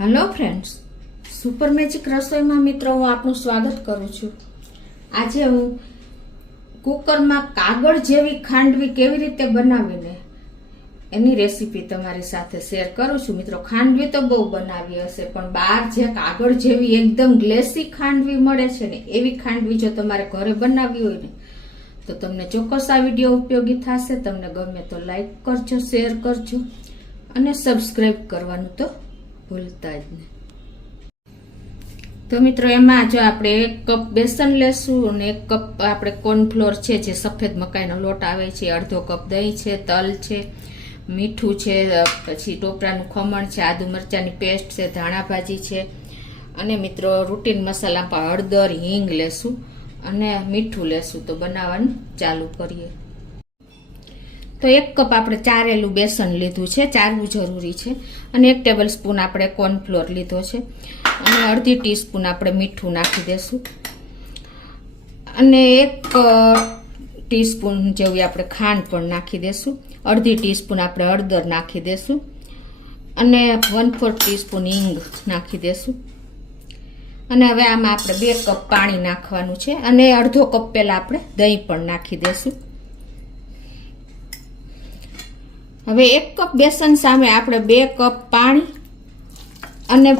Hello friends, super magic રસોઈમાં મિત્રો હું આપનું સ્વાગત કરું છું। આજે હું કુકરમાં કાગળ જેવી ખાંડવી કેવી રીતે બનાવીને એની રેસીપી તમારી સાથે શેર કરું છું। મિત્રો, ખાંડવી તો બહુ બનાવી હશે, પણ બહાર જે કાગળ જેવી એકદમ ગ્લેસી ખાંડવી મળે છે ને, એવી ખાંડવી જો તમારે ઘરે બનાવવી હોય ને તો તમને ચોક્કસ આ વિડીયો ઉપયોગી થશે। તમને ગમે તો લાઈક કરજો, શેર કરજો અને સબસ્ક્રાઈબ કરવાનું તો ભૂલતા જ નહીં। તો મિત્રો, એમાં જો આપણે 1 કપ બેસન લેશું અને 1 કપ આપણે કોર્નફ્લોર છે, જે સફેદ મકાઈનો લોટ આવે છે, અડધો કપ દહીં છે, તલ છે, મીઠું છે, પછી ટોપરાનું ખમણ છે, આદુ મરચાંની પેસ્ટ છે, ધાણા ભાજી છે અને મિત્રો રૂટીન મસાલામાં હળદર, હિંગ લેશું અને મીઠું લેશું। તો બનાવવાનું ચાલુ કરીએ। તો 1 કપ આપણે ચારેલું બેસન લીધું છે, ચારવું જરૂરી છે, અને 1 ટેબલ સ્પૂન આપણે કોર્નફ્લોર લીધો છે અને અડધી ટીસ્પૂન આપણે મીઠું નાખી દેશું અને 1 ટીસ્પૂન જેવી આપણે ખાંડ પણ નાખી દેશું, અડધી ટીસ્પૂન આપણે હળદર નાખી દેશું અને 1/4 ટીસ્પૂન હિંગ નાખી દેશું। અને હવે આમાં આપણે 2 કપ પાણી નાખવાનું છે અને અડધો કપ પહેલા આપણે દહીં પણ નાખી દેશું। હવે 1 કપ બેસન સામે આપણે 2 કપ પાણી અને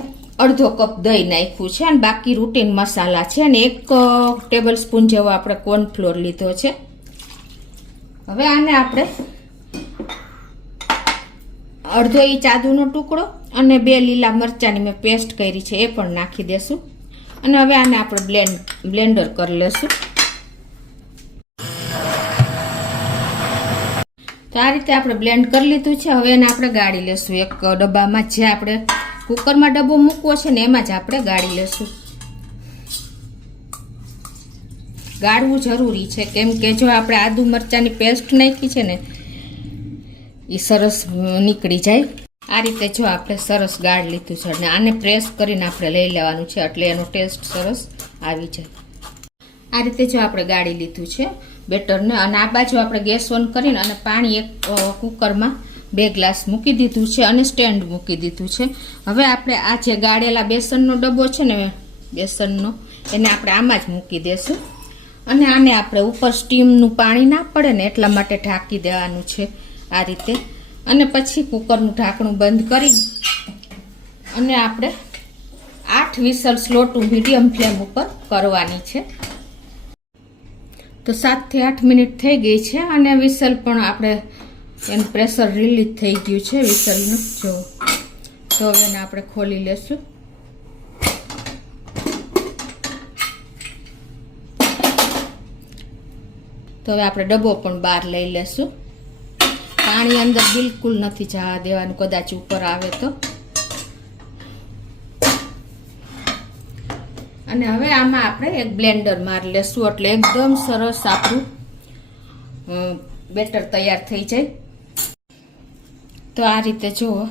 અડધો કપ દહીં નાખ્યું છે અને બાકી રૂટીન મસાલા છે અને 1 ટેબલ સ્પૂન જેવો આપણે કોર્નફ્લોર લીધો છે। હવે આને આપણે અડધો ઇંચ આદુનો ટુકડો અને 2 લીલા મરચાંની મેં પેસ્ટ કરી છે એ પણ નાખી દેશું અને હવે આને આપણે બ્લેન્ડર કરી લેશું। તો આ રીતે આપણે બ્લેન્ડ કરી લીધું છે। હવે એને આપણે ગાળી લેશું એક ડબ્બામાં, જે આપણે કુકરમાં ડબ્બો મૂકવો છે ને એમાં જ આપણે ગાળી લેશું। ગાળવું જરૂરી છે, કેમ કે જો આપણે આદુ મરચાંની પેસ્ટ નાખી છે ને એ સરસ નીકળી જાય। આ રીતે જો આપણે સરસ ગાળ લીધું છે અને આને પ્રેસ કરીને આપણે લઈ લેવાનું છે, એટલે એનો ટેસ્ટ સરસ આવી જાય। આ રીતે જો આપણે ગાળી લીધું છે બેટરને, અને આ બાજુ આપણે ગેસ ઓન કરીને અને પાણી એક કુકરમાં 2 ગ્લાસ મૂકી દીધું છે અને સ્ટેન્ડ મૂકી દીધું છે। હવે આપણે આ જે ગાળેલા બેસનનો ડબ્બો છે ને બેસનનો, એને આપણે આમાં જ મૂકી દેશું અને આને આપણે ઉપર સ્ટીમનું પાણી ના પડે ને એટલા માટે ઢાંકી દેવાનું છે આ રીતે। અને પછી કુકરનું ઢાંકણું બંધ કરી અને આપણે 8 whistle slow to medium flame ઉપર કરવાની છે। તો 7 થી 8 મિનિટ થઈ ગઈ છે અને વિસલ પણ આપણે એનું પ્રેશર રિલીઝ થઈ ગયું છે વિસલનું, જો તો હવે એને આપણે ખોલી લેશું। તો હવે આપણે ડબ્બો પણ બહાર લઈ લેશું। પાણી અંદર બિલકુલ નથી જવા દેવાનું, કદાચ ઉપર આવે તો। અને હવે આમાં આપણે એક બ્લેન્ડર મારી લેશું, એટલે એકદમ સરસ આપણું બેટર તૈયાર થઈ જાય। તો આ રીતે જુઓ,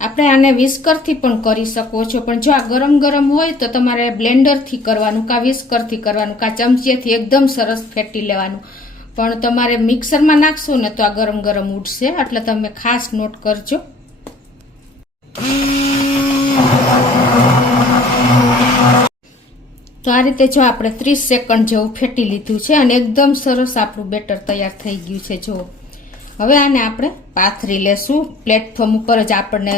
આપણે આને વિસ્કરથી પણ કરી શકો છો, પણ જો આ ગરમ ગરમ હોય તો તમારે બ્લેન્ડરથી કરવાનું, કાં વિસ્કરથી કરવાનું, કાં ચમચીથી એકદમ સરસ ફેટી લેવાનું। પણ તમારે મિક્સરમાં નાખશો ને તો આ ગરમ ગરમ ઉડશે, એટલે તમે ખાસ નોટ કરજો। તો આ રીતે જો આપણે 30 સેકન્ડ જેવું ફેટી લીધું છે અને એકદમ સરસ આપણું બેટર તૈયાર થઈ ગયું છે। જો હવે આને આપણે પાથરી લેશું, પ્લેટફોર્મ ઉપર જ આપણને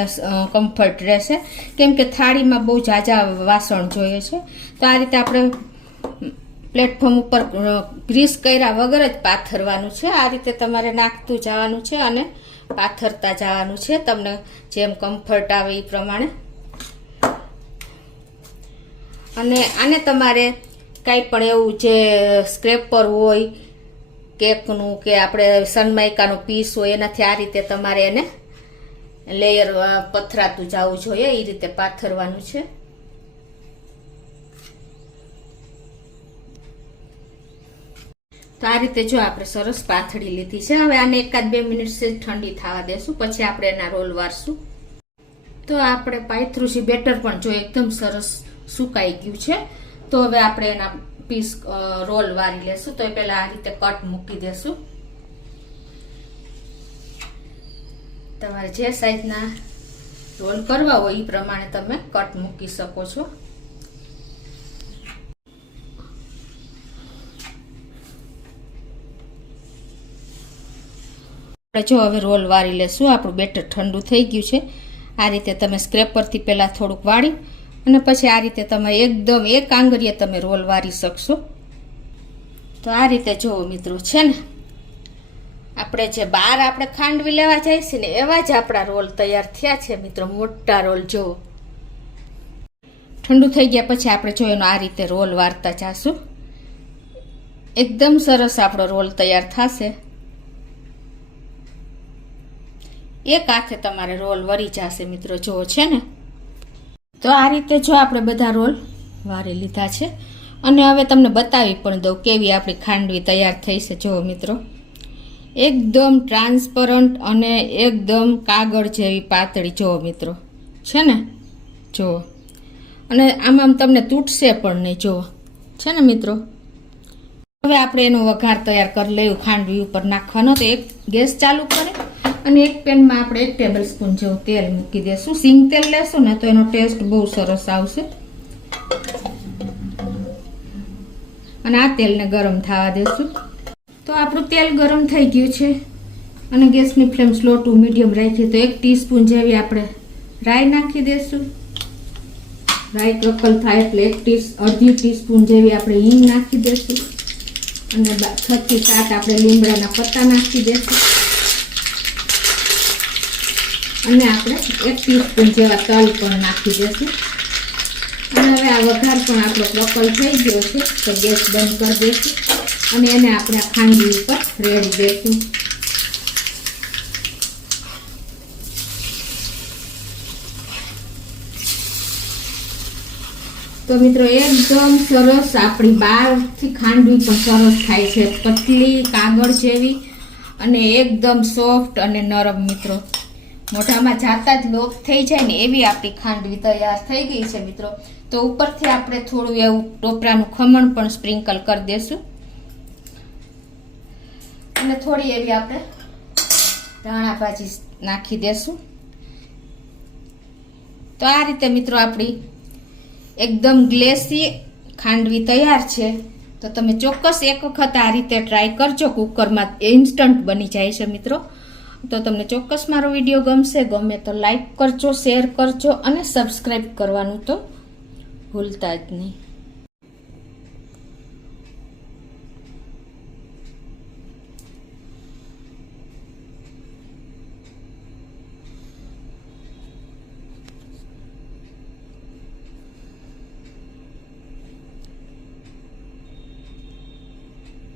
કમ્ફર્ટ રહેશે, કેમ કે થાળીમાં બહુ ઝાઝા વાસણ જોઈએ છે। તો આ રીતે આપણે પ્લેટફોર્મ ઉપર ગ્રીસ કર્યા વગર જ પાથરવાનું છે। આ રીતે તમારે નાખતું જવાનું છે અને પાથરતા જવાનું છે, તમને જેમ કમ્ફર્ટ આવે એ પ્રમાણે। અને આને તમારે કાંઈ પણ એવું જે સ્ક્રેપર હોય કેકનું કે આપણે સનમાઇકાનો પીસ હોય એનાથી આ રીતે તમારે એને લેયર પથરાતું જવું જોઈએ, એ રીતે પાથરવાનું છે। તો આ રીતે જો આપણે સરસ પાથરી લીધી છે। હવે આને 1-2 મિનિટ સે ઠંડી થવા દેશું, પછી આપણે એના રોલ વારશું। તો આપણે પાથરું છે બેટર પણ જો એકદમ સરસ સુકાઈ ગયું છે। તો હવે આપણે એના પીસ રોલ વારી લેશું। તો એ પહેલા આ રીતે કટ મૂકી દેશું, તમારે જે સાઈઝના રોલ કરવા હોય એ પ્રમાણે તમે કટ મૂકી શકો છો. આપણે જો હવે રોલ વાળી લેશું. આપણું બેટર ઠંડુ થઈ ગયું છે. આ રીતે તમે સ્ક્રેપરથી પહેલાં થોડુંક વાળી અને પછી આ રીતે તમે એકદમ એક આંગળીએ તમે રોલ વાળી શકશો. તો આ રીતે જુઓ મિત્રો છે ને, આપણે જે બહાર આપણે ખાંડવી લેવા જાય છે ને એવા જ આપણા રોલ તૈયાર થયા છે મિત્રો. મોટા રોલ જુઓ. ઠંડુ થઈ ગયા પછી આપણે જો એનો આ રીતે રોલ વાળતા જાશું. એકદમ સરસ આપણો રોલ તૈયાર થશે. એક હાથે તમારે રોલ વળી જશે મિત્રો. જુઓ છે ને, તો આ રીતે જો આપણે બધા રોલ વાળી લીધા છે અને હવે તમને બતાવી પણ દઉં કેવી આપણી ખાંડવી તૈયાર થઈ છે. જુઓ મિત્રો, એકદમ ટ્રાન્સપરન્ટ અને એકદમ કાગળ જેવી પાતળી. જુઓ મિત્રો છે ને, જુઓ. અને આમાં તમને તૂટશે પણ નહીં. જુઓ છે ને મિત્રો. હવે આપણે એનો વઘાર તૈયાર કરી લઈએ. ખાંડવી ઉપર નાખવાનો તો એક ગેસ ચાલુ કરે અને એક પેનમાં આપણે 1 ટેબલ સ્પૂન જેવું તેલ મૂકી દઈશું. સિંગ તેલ લેશું ને તો એનો ટેસ્ટ બહુ સરસ આવશે. અને આ તેલને ગરમ થવા દેશું. તો આપણું તેલ ગરમ થઈ ગયું છે અને ગેસની ફ્લેમ સ્લો ટુ મીડિયમ રાખીએ. તો 1 ટીસ્પૂન જેવી આપણે રાઈ નાખી દઈશું. રાઈ ક્રકલ થાય એટલે અડધી ટીસ્પૂન જેવી આપણે હિંગ નાખી દઈશું અને 6 થી 7 આપણે લીમડાના પત્તા નાખી દઈશું અને આપણે 1 ટીસ્પૂન જેવા તલ પણ નાખી દઈશું. અને હવે આ વઘાર પણ આપણો ક્રકલ થઈ ગયો છે તો ગેસ બંધ કરી દઈશું અને એને આપણે ખાંડવી ઉપર રેડી દઈશું. તો મિત્રો એકદમ સરસ આપણી બહારથી ખાંડવી પણ સરસ થાય છે. પતલી કાગળ જેવી અને એકદમ સોફ્ટ અને નરમ મિત્રો. મોઢામાં જાતા જ લોક થઈ જાય ને એવી આપણી ખાંડવી તૈયાર થઈ ગઈ છે મિત્રો. તો ઉપરથી આપણે થોડું એવું ટોપરાનું ખમણ પણ સ્પ્રિંકલ કરી દઈશું અને થોડી એવી આપણે ધાણા ભાજી નાખી દઈશું. તો આ રીતે મિત્રો આપણી એકદમ ગ્લેસી ખાંડવી તૈયાર છે. તો તમે ચોક્કસ એક વખત આ રીતે ટ્રાય કરજો. કુકરમાં ઇન્સ્ટન્ટ બની જાય છે મિત્રો. તો તમને ચોક્કસ મારો વિડીયો ગમશે. ગમે તો લાઈક કરજો, શેર કરજો અને સબસ્ક્રાઈબ કરવાનું તો ભૂલતા જ નહીં.